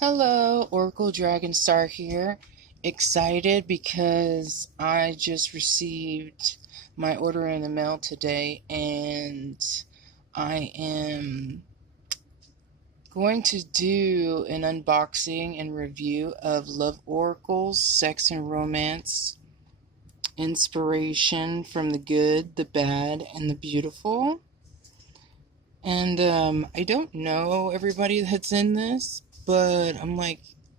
Hello, Oracle Dragonstar here. Excited because I just received my order in the mail today, and I am going to do an unboxing and review of Love Oracles, Sex and Romance, Inspiration from the Good, the Bad, and the Beautiful. And I don't know everybody that's in this, but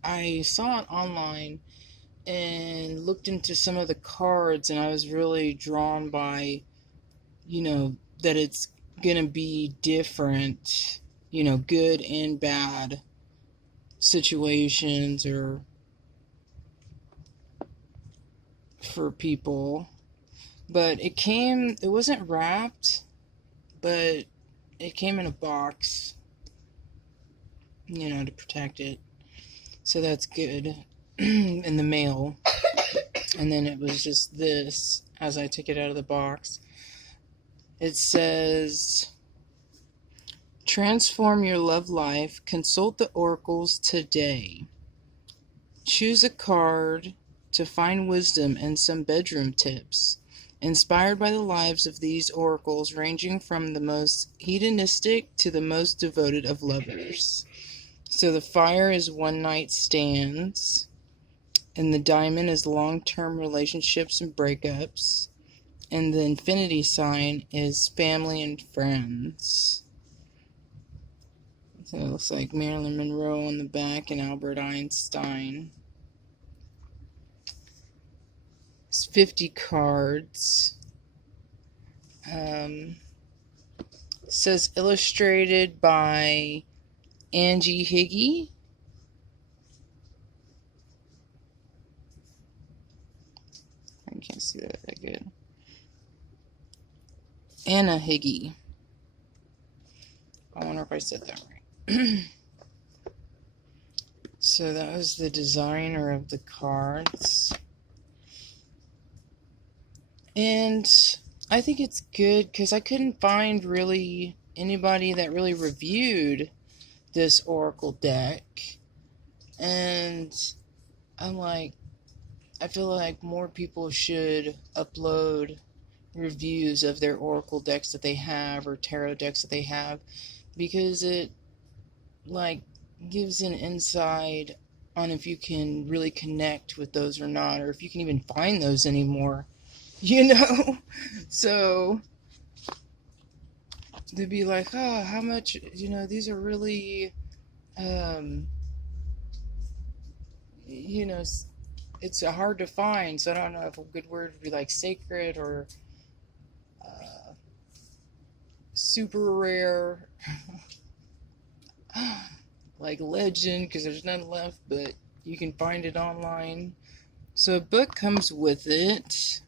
I saw it online and looked into some of the cards, and I was really drawn by, that it's gonna be different, good and bad situations or for people. But it wasn't wrapped, but it came in a box, to protect it. So that's good. In the mail. And then it was just this as I took it out of the box. It says, transform your love life. Consult the oracles today. Choose a card to find wisdom and some bedroom tips. Inspired by the lives of these oracles, ranging from the most hedonistic to the most devoted of lovers. So the fire is one night stands, and the diamond is long-term relationships and breakups, and the infinity sign is family and friends. So it looks like Marilyn Monroe on the back and Albert Einstein. It's 50 cards. It says illustrated by Angie Higgy. I can't see that good. Anna Higgy. I wonder if I said that right. So that was the designer of the cards. And I think it's good because I couldn't find really anybody that really reviewed this Oracle deck. And I feel like more people should upload reviews of their Oracle decks that they have or tarot decks that they have, because it gives an insight on if you can really connect with those or not, or if you can even find those anymore. So they'd be like, oh, how much, these are really, it's hard to find. So I don't know if a good word would be like sacred or super rare, like legend, because there's none left, but you can find it online. So a book comes with it.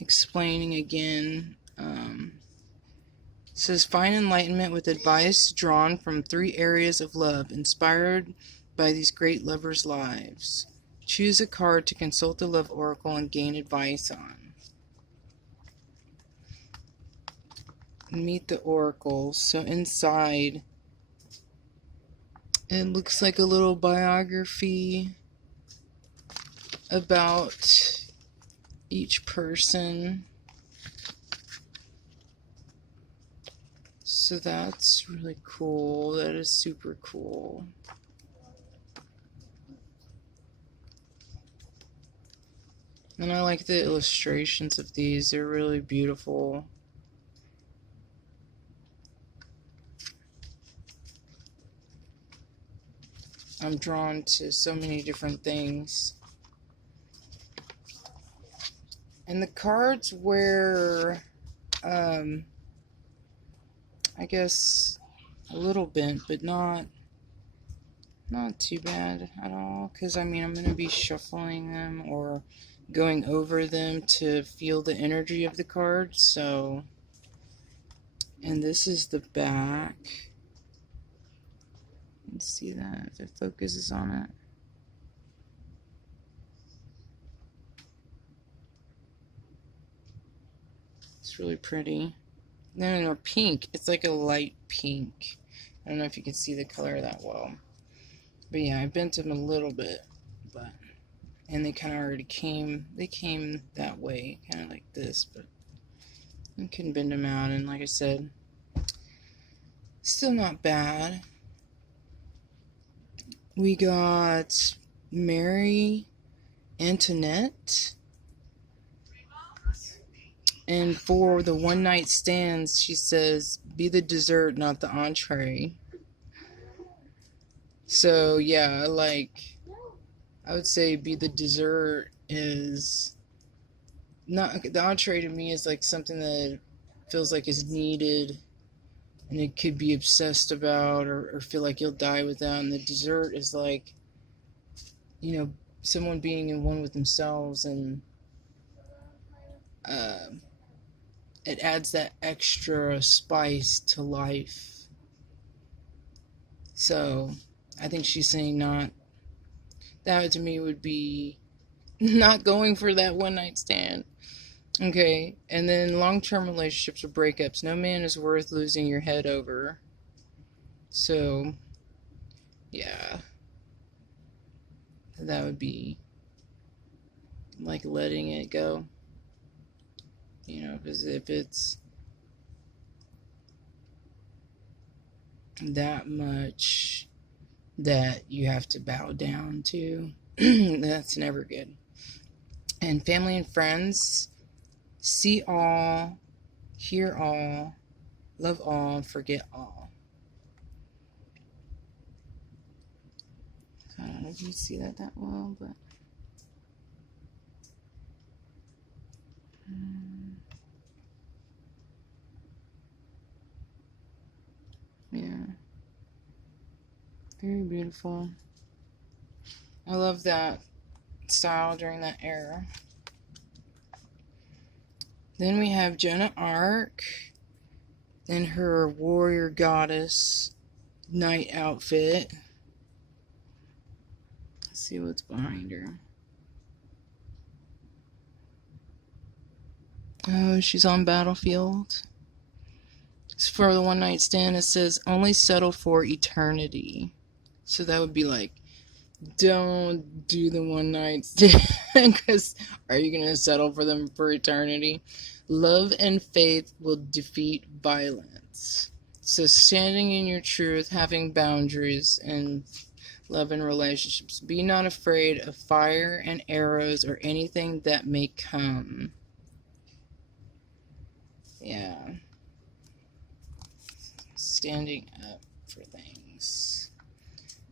Explaining again, it says, find enlightenment with advice drawn from 3 areas of love, inspired by these great lovers' lives. Choose a card to consult the love oracle and gain advice on. Meet the oracles. So inside, it looks like a little biography about each person. So that's really cool. That is super cool. And I like the illustrations of these. They're really beautiful. I'm drawn to so many different things. And the cards were, I guess, a little bent, but not too bad at all. Because, I'm going to be shuffling them or going over them to feel the energy of the cards. So, and this is the back. You can see that if it focuses on it. It's really pretty. No, pink. It's like a light pink. don't know if you can see the color that well. But yeah, I bent them a little bit. And they kind of already came that way, kind of like this. But I couldn't bend them out. And like I said, still not bad. We got Mary Antoinette. And for the one night stands, she says, be the dessert, not the entree. So, yeah, like, I would say be the dessert is not, the entree to me is like something that feels like is needed and it could be obsessed about or feel like you'll die without. And the dessert is like, you know, someone being in one with themselves, and it adds that extra spice to life. So I think she's saying not, that to me would be not going for that one night stand. Okay, and then long-term relationships or breakups. No man is worth losing your head over. So, yeah. That would be like letting it go. You know, because if it's that much that you have to bow down to, that's never good. And family and friends, see all, hear all, love all, forget all. I don't know if you see that well, but yeah, very beautiful. I love that style during that era. Then we have Joan of Arc in her warrior goddess night outfit. Let's see what's behind her. Oh, she's on battlefield. For the one night stand, it says only settle for eternity. So that would be like, don't do the one night stand, because are you going to settle for them for eternity? Love and faith will defeat violence. So standing in your truth, having boundaries, and love and relationships. Be not afraid of fire and arrows or anything that may come. Yeah. Standing up for things.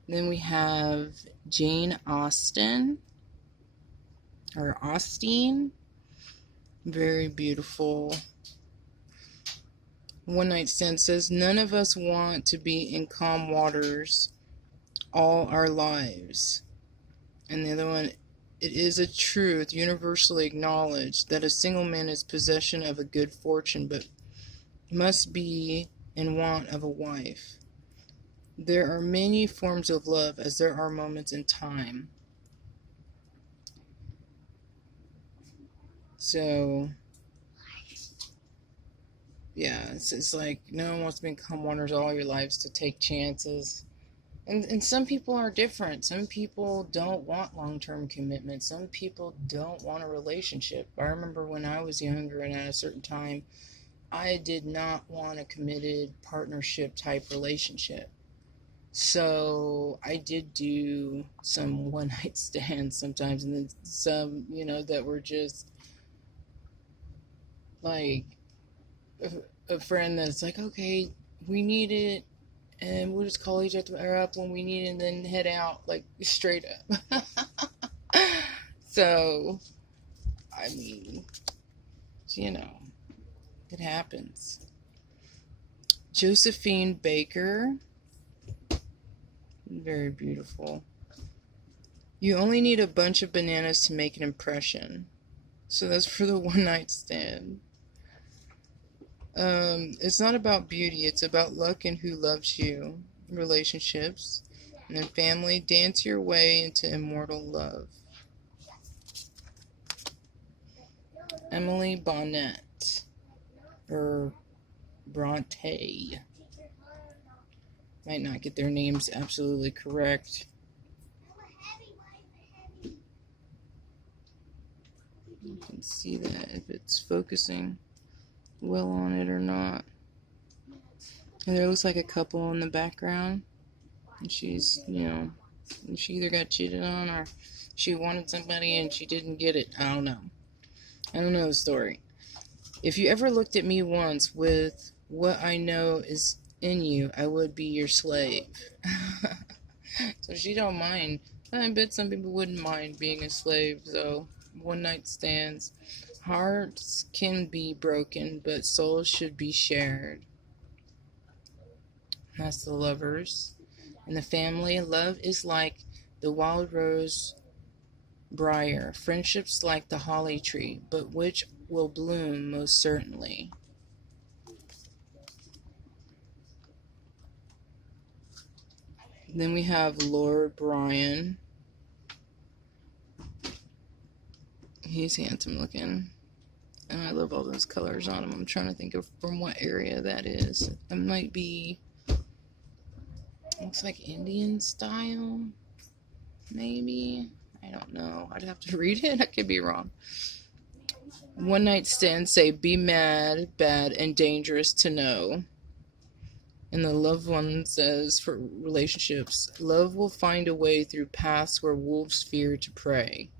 Then we have Jane Austen, or Austen. Very beautiful. One night stand says, none of us want to be in calm waters all our lives. And the other one, it is a truth universally acknowledged that a single man is possession of a good fortune, but must be in want of a wife. There are many forms of love, as there are moments in time. So, yeah, it's like no one wants to become wonders all your lives to take chances. And some people are different. Some people don't want long-term commitment. Some people don't want a relationship. I remember when I was younger and at a certain time, I did not want a committed partnership type relationship. So I did do some one-night stands sometimes, and then some, that were just like a friend that's like, okay, we need it, and we'll just call each other up when we need it, and then head out, like, straight up. So, I mean, it happens. Josephine Baker. Very beautiful. You only need a bunch of bananas to make an impression. So that's for the one night stand. It's not about beauty, it's about luck and who loves you. Relationships. And then family. Dance your way into immortal love. Emily Bonnette. Or Bronte. Might not get their names absolutely correct. You can see that if it's focusing well on it or not. And there looks like a couple in the background. And she's, she either got cheated on or she wanted somebody and she didn't get it. I don't know. I don't know the story. If you ever looked at me once with what I know is in you, I would be your slave. So she don't mind. I bet some people wouldn't mind being a slave, though. One night stands. Hearts can be broken, but souls should be shared. That's the lovers. In the family, love is like the wild rose briar. Friendship's like the holly tree, but which will bloom most certainly? Then we have Lord Brian. He's handsome looking. And I love all those colors on him. I'm trying to think of from what area that is. It might be, looks like Indian style, maybe. I don't know. I'd have to read it. I could be wrong. One night stands say, be mad, bad, and dangerous to know. And the loved one says, for relationships, love will find a way through paths where wolves fear to prey.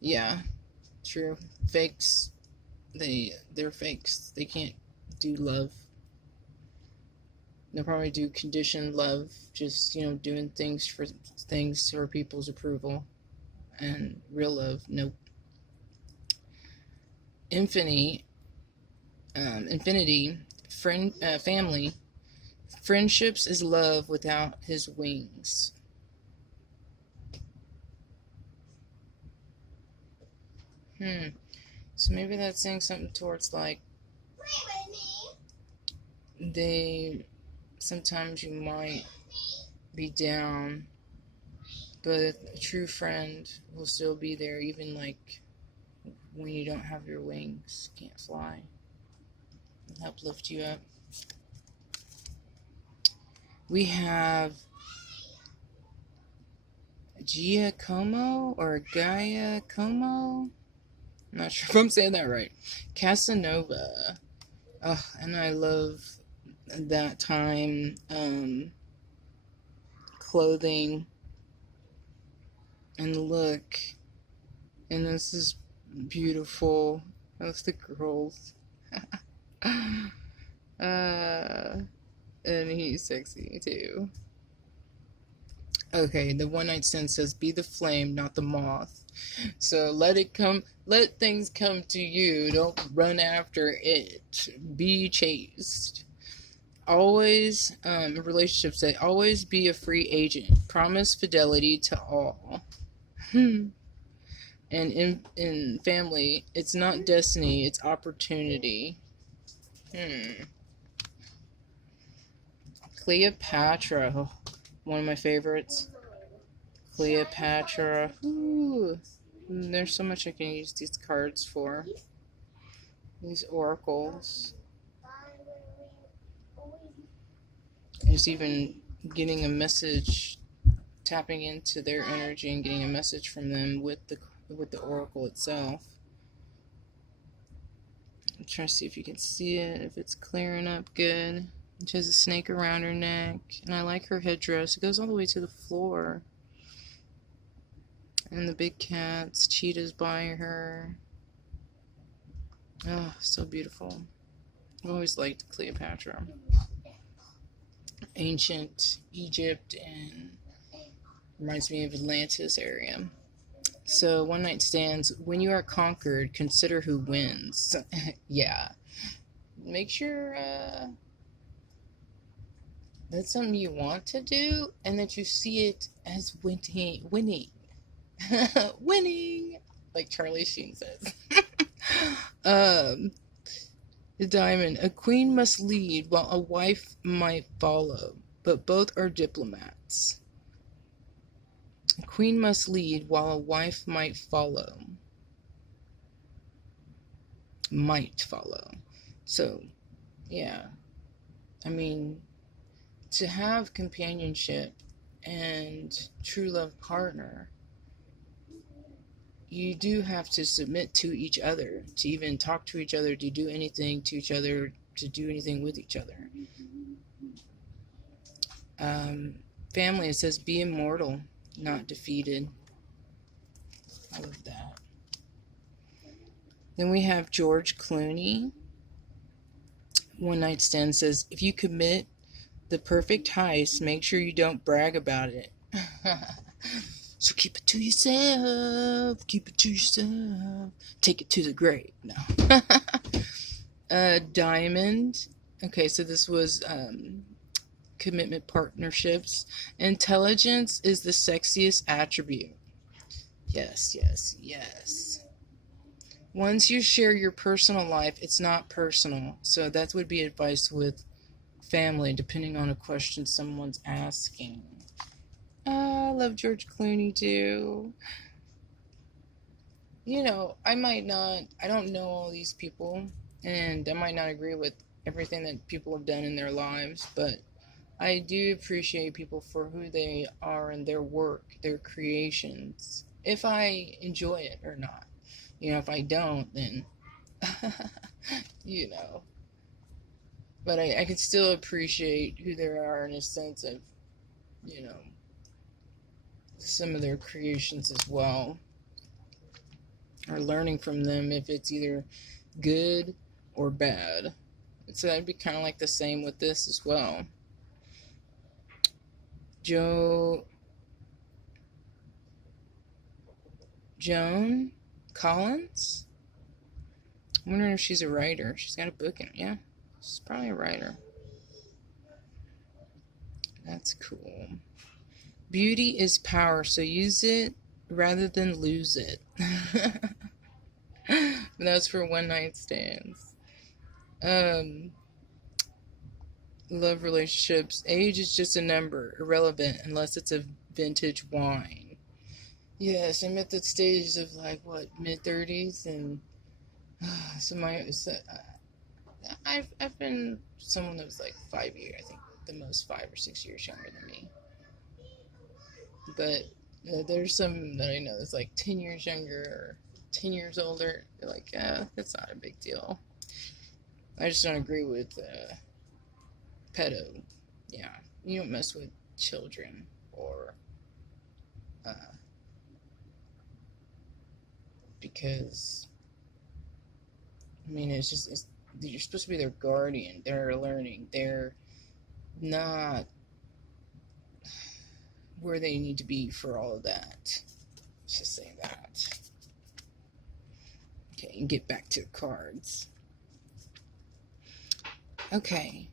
Yeah, true. Fakes, they're fakes. They can't do love. They'll probably do conditioned love, just, doing things for people's approval. And real love, nope. Infinity, family. Friendships is love without his wings. So maybe that's saying something towards like sometimes you might be down, but a true friend will still be there even like when you don't have your wings, can't fly, and help lift you up. We have Giacomo or Giacomo. I'm not sure if I'm saying that right. Casanova. And I love that time. Clothing and look. And this is beautiful. That's the girls. And he's sexy too. Okay, the one night stand says, be the flame, not the moth. So let things come to you. Don't run after it. Be chased. Always, relationships say, always be a free agent. Promise fidelity to all. And in family, it's not destiny, it's opportunity. Cleopatra, one of my favorites. Cleopatra. Ooh, there's so much I can use these cards for. These oracles. Just even getting a message, tapping into their energy and getting a message from them with the oracle itself. I'm trying to see if you can see it, if it's clearing up good. She has a snake around her neck, and I like her headdress. It goes all the way to the floor. And the big cats, cheetahs by her. Oh, so beautiful. I've always liked Cleopatra. Ancient Egypt, and reminds me of Atlantis area. So, one night stands, when you are conquered, consider who wins. Yeah. Make sure, that's something you want to do, and that you see it as winning. Winning! Like Charlie Sheen says. The diamond. A queen must lead while a wife might follow, but both are diplomats. A queen must lead while a wife might follow. Might follow. So, yeah. I mean, to have companionship and true love partner, you do have to submit to each other, to even talk to each other, to do anything to each other, to do anything with each other. Family, it says, be immortal, not defeated. I love that. Then we have George Clooney. One Night Stand says, if you commit the perfect heist, make sure you don't brag about it. So keep it to yourself. Keep it to yourself. Take it to the grave. No. Diamond. Okay, so this was commitment partnerships. Intelligence is the sexiest attribute. Yes, yes, yes. Once you share your personal life, it's not personal. So that would be advice with family, depending on a question someone's asking. I love George Clooney too. You know, I don't know all these people, and I might not agree with everything that people have done in their lives, but I do appreciate people for who they are and their work, their creations, if I enjoy it or not. You know, if I don't, then, you know. But I can still appreciate who they are in a sense of, you know, some of their creations as well, or learning from them if it's either good or bad. So that'd be kind of like the same with this as well. Joan Collins? I'm wondering if she's a writer. She's got a book in it. Yeah, she's probably a writer. That's cool. Beauty is power, so use it rather than lose it. That's for one night stands. Love relationships. Age is just a number, irrelevant unless it's a vintage wine. Yes, I'm at the stage of like what, mid-30s, and I've been someone that was like 5 years, I think the most 5 or 6 years younger than me. But there's some that I know that's like 10 years younger or 10 years older. They're like, that's not a big deal. I just don't agree with pedo. Yeah, you don't mess with children or because I mean you're supposed to be their guardian. They're learning. They're not where they need to be for all of that. Let's just say that. Okay, and get back to the cards. Okay.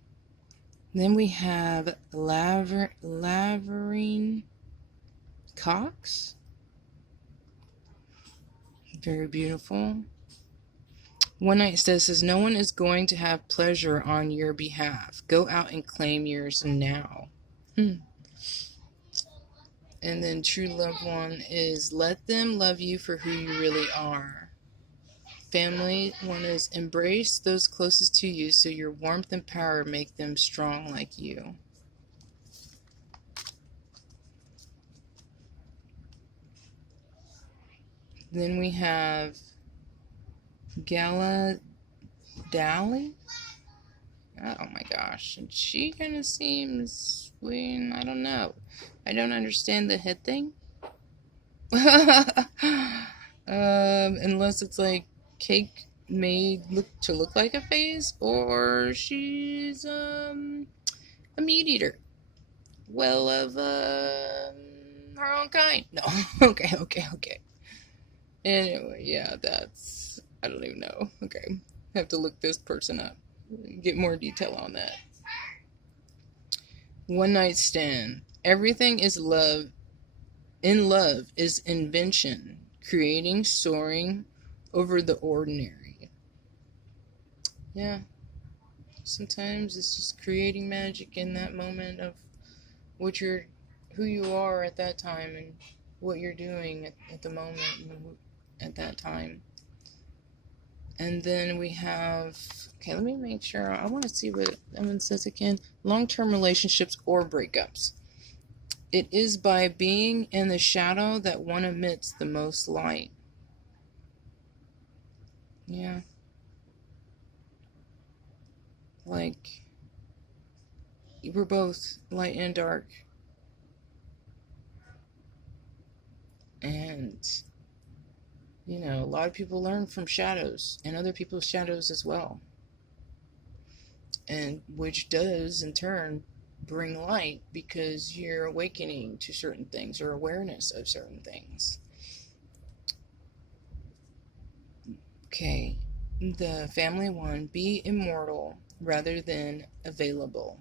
Then we have Laverne Cox. Very beautiful. One Night says, no one is going to have pleasure on your behalf. Go out and claim yours now. And then True Love One is, let them love you for who you really are. Family one is, embrace those closest to you so your warmth and power make them strong like you. Then we have Gala Dally. Oh my gosh. And she kind of seems weird. I don't know. I don't understand the head thing. Unless it's like cake made to look like a face, or she's a meat eater. Well, of her own kind. No. Okay. Anyway, yeah, that's, I don't even know. Okay, I have to look this person up, get more detail on that. One Night Stand. Everything is love. In love is invention, creating, soaring over the ordinary. Yeah, sometimes it's just creating magic in that moment of who you are at that time and what you're doing at the moment and at that time. And then we have, okay, let me make sure. I want to see what Evan says again. Long-term relationships or breakups. It is by being in the shadow that one emits the most light. Yeah. Like, we're both light and dark. And, you know, a lot of people learn from shadows and other people's shadows as well. And which does, in turn, bring light because you're awakening to certain things or awareness of certain things. Okay, the family one, be immortal rather than available.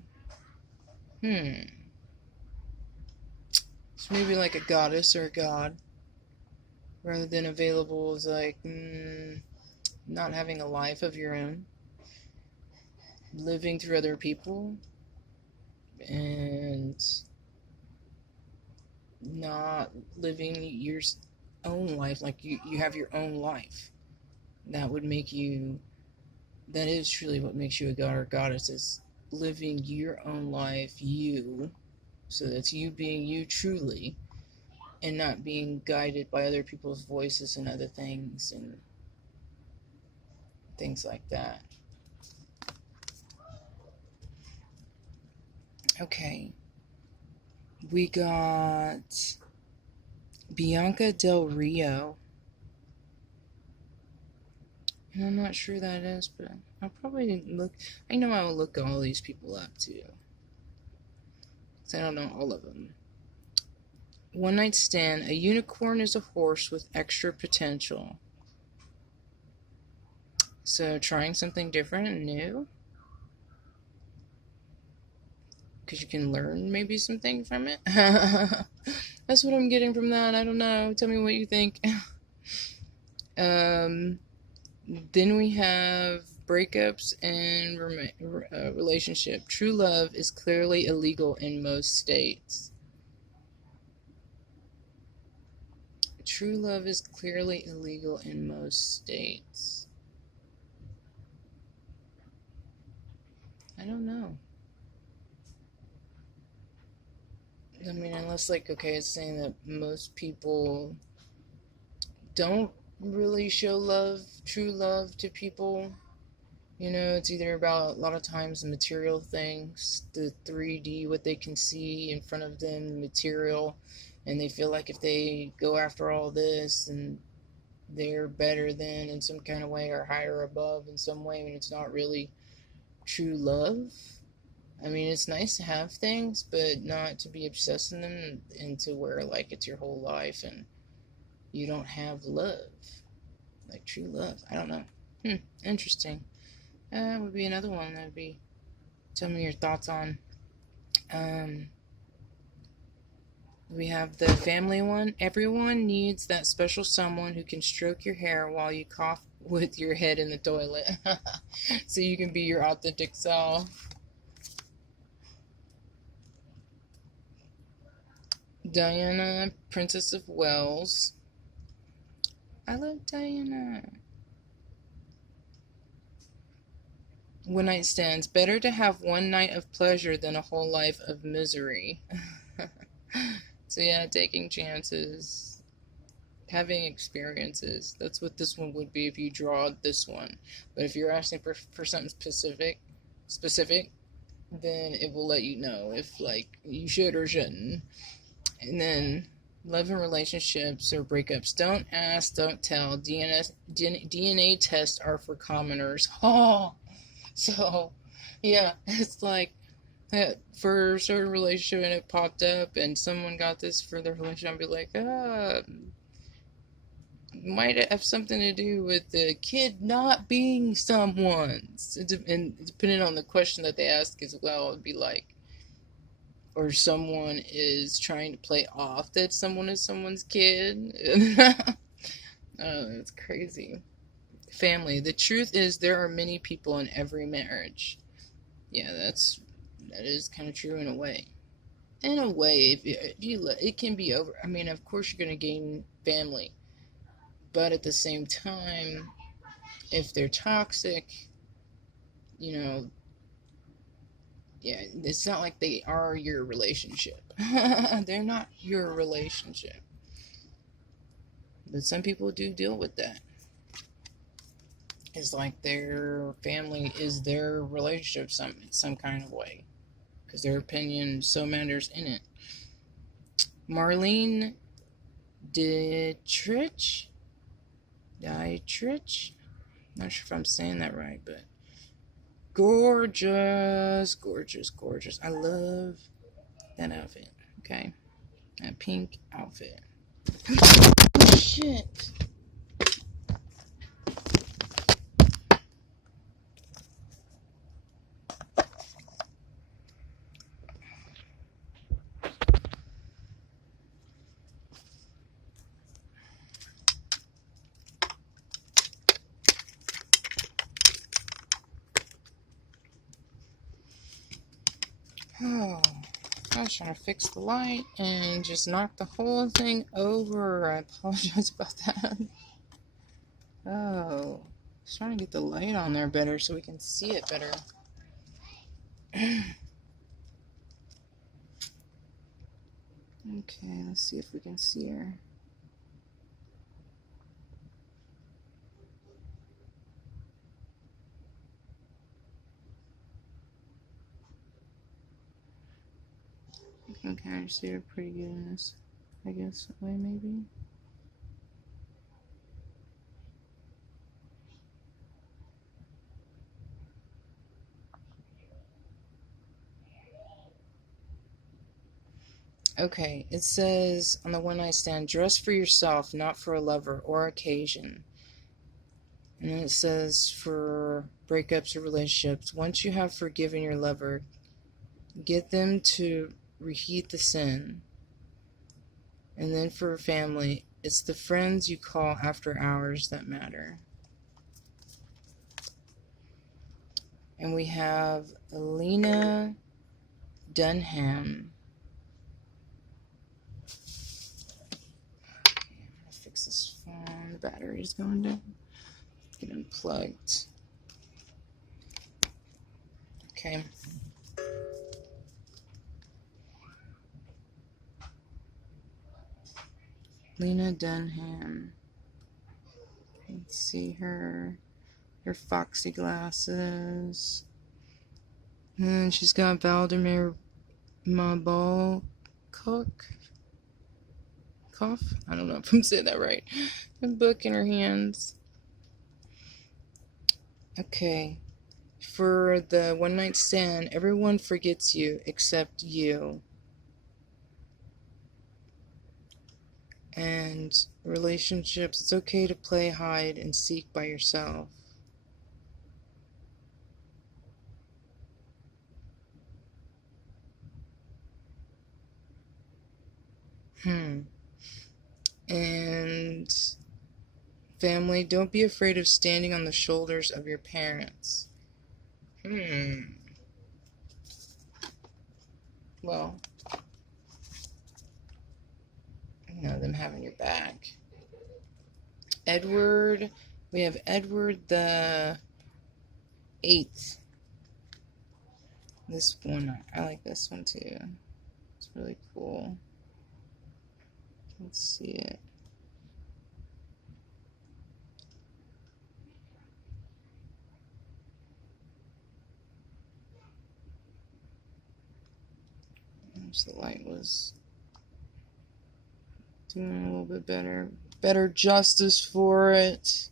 So maybe like a goddess or a god rather than available is like not having a life of your own, living through other people, and not living your own life like you have your own life. That would make you, that is truly what makes you a god or goddess, is living your own life, you. So that's you being you truly, and not being guided by other people's voices and other things and things like that. Okay. We got Bianca Del Rio. And I'm not sure who that is, but I'll probably look. I know I will look all these people up too, because I don't know all of them. One night stand. A unicorn is a horse with extra potential. So trying something different and new, because you can learn maybe something from it. That's what I'm getting from that. I don't know. Tell me what you think. Then we have breakups and relationship. True love is clearly illegal in most states. True love is clearly illegal in most states. I don't know. I mean, unless, like, okay, it's saying that most people don't really show love, true love to people. You know, it's either about, a lot of times, the material things, the 3D, what they can see in front of them, material, and they feel like if they go after all this, and they're better than in some kind of way, or higher above in some way, when it's not really true love. I mean, it's nice to have things, but not to be obsessed in them into where, like, it's your whole life and you don't have love. Like, true love. I don't know. Interesting. That would be another one that would be, tell me your thoughts on. We have the family one. Everyone needs that special someone who can stroke your hair while you cough with your head in the toilet. So you can be your authentic self. Diana, Princess of Wales. I love Diana. One night stands. Better to have one night of pleasure than a whole life of misery. So yeah, taking chances, having experiences. That's what this one would be if you draw this one. But if you're asking for something specific, then it will let you know if, like, you should or shouldn't. And then love and relationships or breakups. Don't ask, don't tell. DNA tests are for commoners. Oh, so yeah, it's like for a certain relationship and it popped up and someone got this for their relationship, I'd be like, might have something to do with the kid not being someone's. And depending on the question that they ask as well, it'd be like, or someone is trying to play off that someone is someone's kid. Oh, that's crazy. Family. The truth is there are many people in every marriage. Yeah, that is kind of true in a way. In a way, if you let, it can be over. I mean, of course you're going to gain family, but at the same time, If they're toxic, you know, yeah, it's not like they are your relationship. They're not your relationship. But some people do deal with that. It's like their family is their relationship some kind of way, because their opinion so matters in it. Marlene Dietrich, not sure if I'm saying that right, but gorgeous, gorgeous, gorgeous. I love that outfit. Okay, that pink outfit. Oh, shit. Oh, I was trying to fix the light and just knock the whole thing over. I apologize about that. Oh, I was trying to get the light on there better so we can see it better. Okay, let's see if we can see her. You can kind of see her pretty good in this, I guess, that way maybe. Okay, it says on the one night stand, dress for yourself, not for a lover or occasion. And then it says for breakups or relationships, once you have forgiven your lover, get them to reheat the sin. And then for family, it's the friends you call after hours that matter. And we have Elena Dunham. Okay, I'm going to fix this phone. The battery's going to get unplugged. Okay. Lena Dunham. Let's see her foxy glasses. And she's got Valdemar Mabal Cook. I don't know if I'm saying that right. A book in her hands. Okay. For the one night stand, everyone forgets you except you. And relationships, it's okay to play hide and seek by yourself. And family, don't be afraid of standing on the shoulders of your parents. Well, you know, them having your back. Edward, we have Edward the 8th. This one, I like this one too. It's really cool. Let's see it. The light was doing a little bit better justice for it,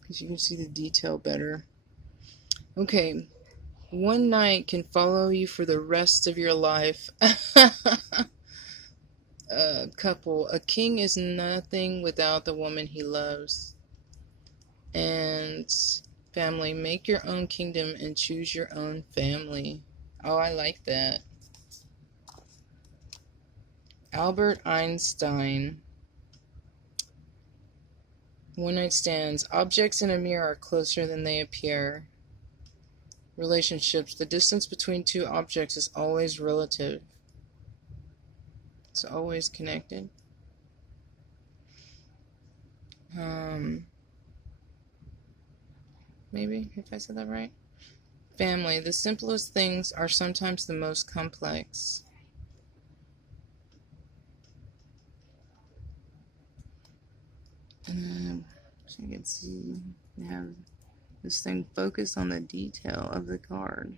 because you can see the detail better. Okay, one night can follow you for the rest of your life. Couple, a king is nothing without the woman he loves. And family, make your own kingdom and choose your own family. Oh, I like that. Albert Einstein. One night stands. Objects in a mirror are closer than they appear. Relationships. The distance between two objects is always relative. It's always connected. maybe, if I said that right. Family. The simplest things are sometimes the most complex. So you can see, you have this thing focused on the detail of the card.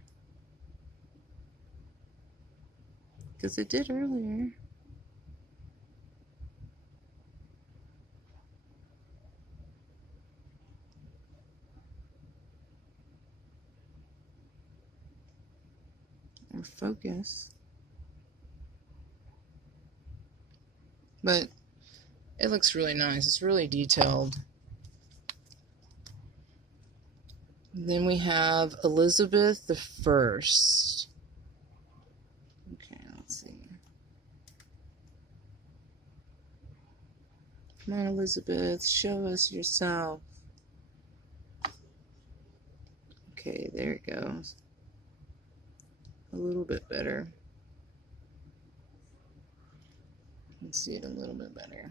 Because it did earlier. Or focus. But it looks really nice. It's really detailed. Then we have Elizabeth the First. Okay, let's see. Come on, Elizabeth, show us yourself. Okay, there it goes. A little bit better. Let's see it a little bit better.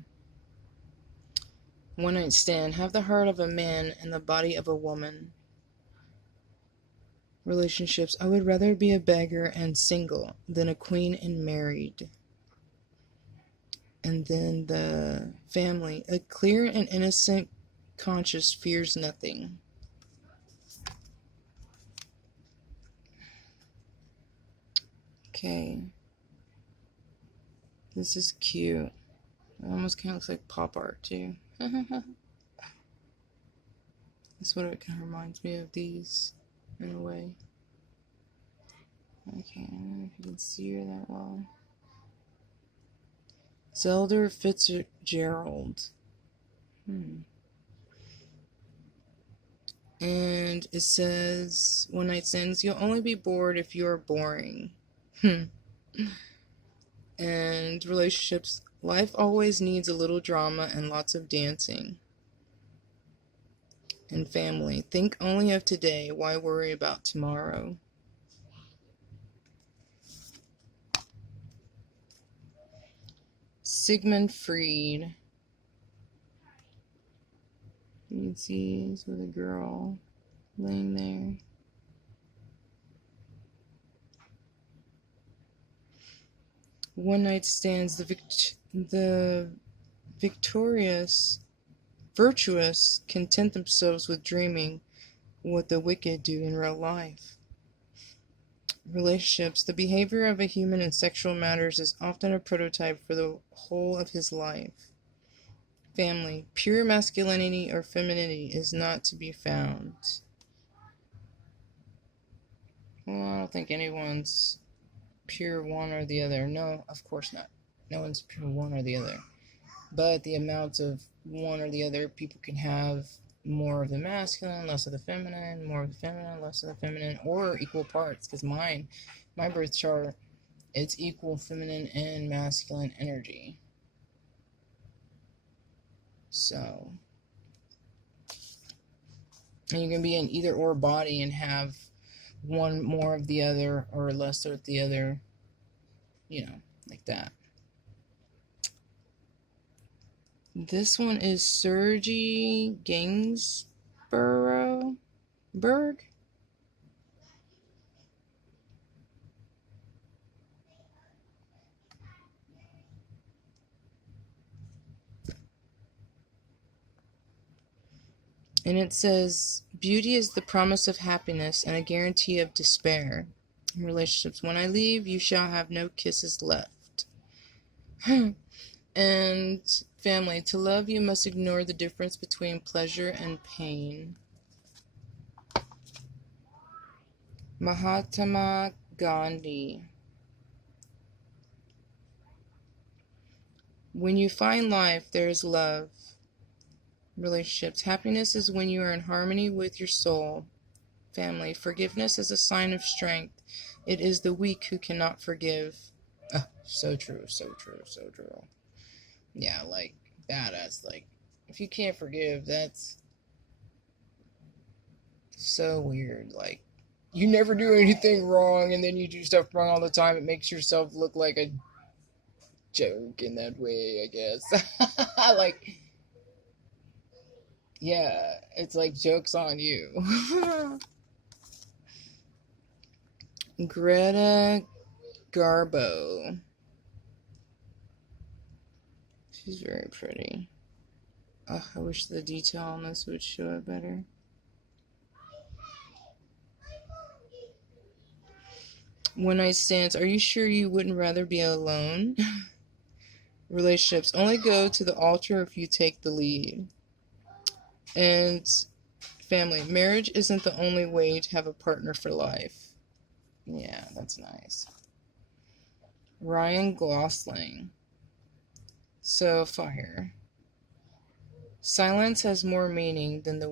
One night stand. Have the heart of a man and the body of a woman. Relationships. I would rather be a beggar and single than a queen and married. And then the family. A clear and innocent conscience fears nothing. Okay. This is cute. It almost kind of looks like pop art too. That's what it kind of reminds me of these, in a way. Okay, I don't know if you can see her that well. Zelda Fitzgerald. And it says, one night stands, you'll only be bored if you're boring. And relationships, life always needs a little drama and lots of dancing. And family, think only of today, why worry about tomorrow? Sigmund Freed. You can see he's with a girl laying there. One night stands, the virtuous content themselves with dreaming what the wicked do in real life. Relationships, the behavior of a human in sexual matters is often a prototype for the whole of his life. Family, pure masculinity or femininity is not to be found. Well, I don't think anyone's pure one or the other. No, of course not. No one's pure one or the other. But the amount of one or the other, people can have more of the masculine, less of the feminine, more of the feminine, less of the feminine, or equal parts. Because my birth chart, it's equal feminine and masculine energy. So, and you can be in either or body and have one more of the other or less of the other, you know, like that. This one is Sergey Kingsborough. And it says, beauty is the promise of happiness and a guarantee of despair. In relationships, when I leave, you shall have no kisses left. And family, to love you must ignore the difference between pleasure and pain. Mahatma Gandhi. When you find life, there is love. Relationships, happiness is when you are in harmony with your soul. Family, forgiveness is a sign of strength. It is the weak who cannot forgive. Oh, so true, so true, so true. Yeah, like, badass. Like, if you can't forgive, that's so weird. Like, you never do anything wrong, and then you do stuff wrong all the time. It makes yourself look like a joke in that way, I guess. Like, Yeah, it's like joke's on you. Greta Garbo. She's very pretty. Oh, I wish the detail on this would show it better. One night stands. Are you sure you wouldn't rather be alone? Relationships only go to the altar if you take the lead. And family. Marriage isn't the only way to have a partner for life. Yeah, that's nice. Ryan Gosling. So, fire. Silence has more meaning than the